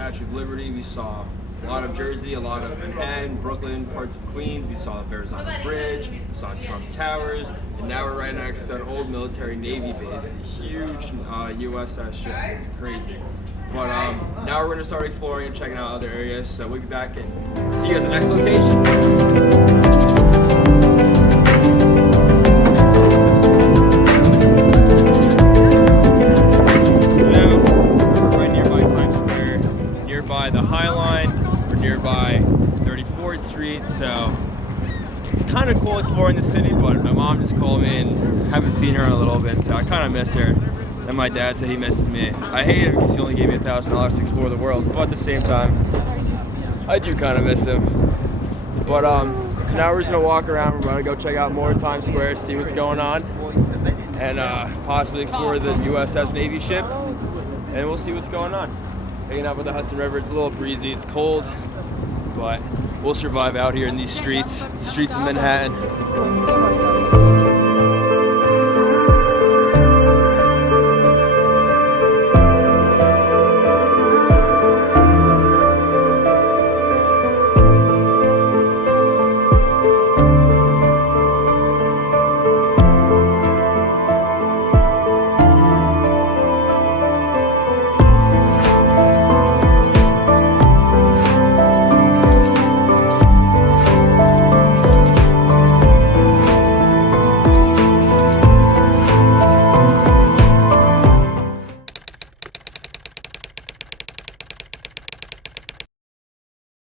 Statue of Liberty. We saw a lot of Jersey, a lot of Manhattan, Brooklyn, parts of Queens. We saw the Verrazano Bridge, we saw Trump Towers, and now we're right next to an old military Navy base with a huge USS ship. It's crazy. But now we're going to start exploring and checking out other areas. So we'll be back and see you at the next location. The High Line, we're nearby 34th Street, so it's kind of cool exploring the city, but my mom just called me and haven't seen her in a little bit, so I kind of miss her. And my dad said he misses me. I hate it because he only gave me $1,000 to explore the world, but at the same time, I do kind of miss him. But so now we're just gonna walk around. We're gonna go check out more Times Square, see what's going on, and possibly explore the USS Navy ship, and we'll see what's going on. Hanging out by the Hudson River. It's a little breezy, it's cold, but we'll survive out here in these streets of Manhattan.